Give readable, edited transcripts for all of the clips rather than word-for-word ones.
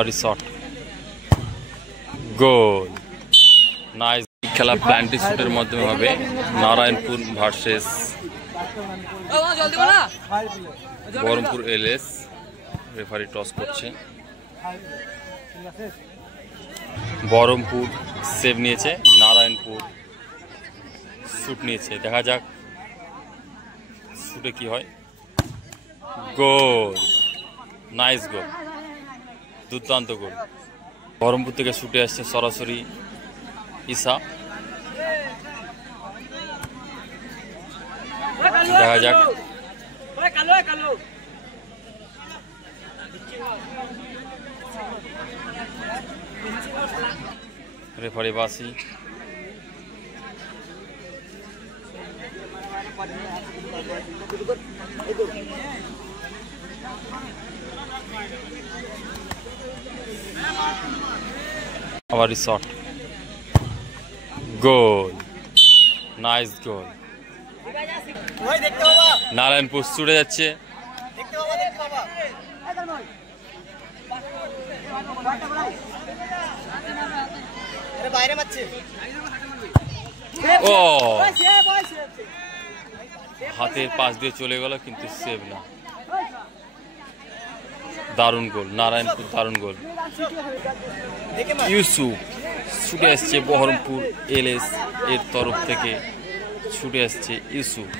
আবারই shot, গোল, nice. খেলা plenty শুটের মাধ্যমে হবে, Narayanpur versus Baharampur LS. Referee toss করছে, বহরমপুর সেভ নিয়েছে, নারায়ণপুর শুট নিয়েছে। দেখা যাক শুটে কি হয়। গোল, নাইস গোল, দুর্দান্ত গোল। বহরমপুর থেকে শুটে আসছে সরাসরি ঈশা। দেখা যাক রেফারি বাসি। আবারই শট, গোল, নাইস গোল। নারায়ণপুর ছুটে যাচ্ছে, ও হাতের পাশ দিয়ে চলে গেল কিন্তু সেভ না। দারুণ গোল, নারায়ণপুর দারুণ গোল। ইউসুফ ছুটে আসছে, বহরমপুর এলএস এর তরফ থেকে ছুটে আসছে ইউসুফ।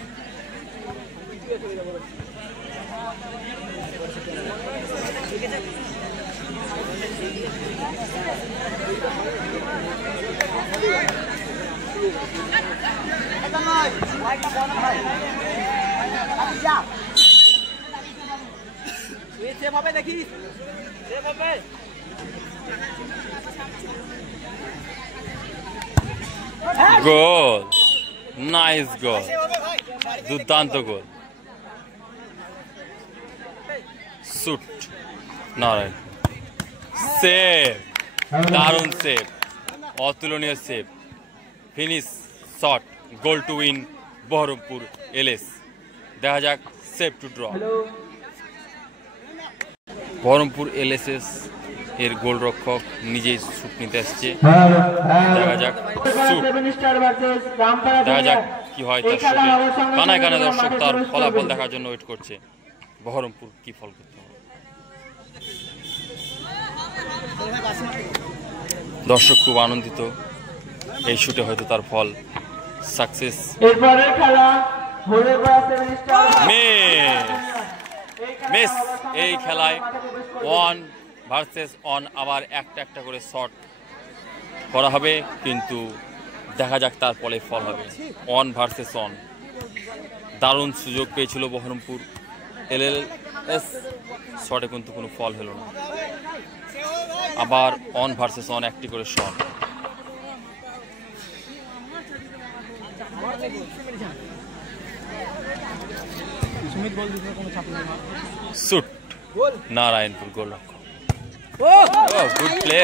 গোল, নাইস গোল, দুর্দান্ত গোল। শুট, নারায়ণ সেভ, দারুণ সেভ, অতুলনীয় save, finish shot, goal to win Baharampur LS. দেখা যাক save two draw. Baharampur ELSS এর গোলরক্ষক নিজেই শুট নিতে আসছে। দেখা যাক শুট, দেখা যাক কি হয় তার শুটে। কানায় কানায় দর্শক তার ফলাফল দেখার জন্য ওয়েট করছে, বহরমপুর কি ফল করতে হবে। দর্শক খুব আনন্দিত, এই শুটে হয়তো তার ফল সাকসেস। মিস, এই খেলায় 1 ভার্সেস 1 আবার একটা একটা করে শট করা হবে, কিন্তু দেখা যাক তার ফলে ফল হবে। 1 ভার্সেস 1 দারুণ সুযোগ পেয়েছিল বহরমপুর এলএস, শটে কিন্তু কোনো ফল হলো না। আবার 1 ভার্সেস 1 একটি করে শট। শুট, নারায়ণপুর গোলরক্ষক। গুড প্লে,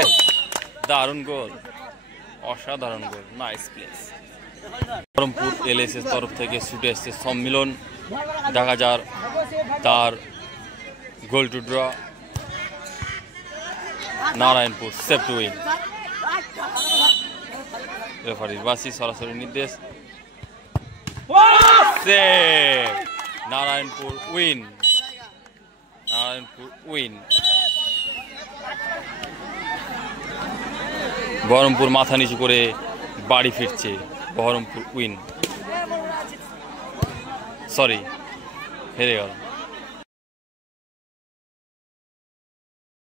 দারুণ গোল, অসাধারণ গোল, নাইস প্লেস। বহরমপুর এলএস এর তরফ থেকে শুটে এসছে সম্মিলন। দেখা যাক তার গোল to draw. Narayanpur save to win. রেফারির বাসি, সরাসরি নির্দেশ, save, Narayanpur win, Narayanpur win. Berhampore মাথা নিচু করে বাড়ি ফিরছে, বহরমপুর উইন, সরি হেরে গেল।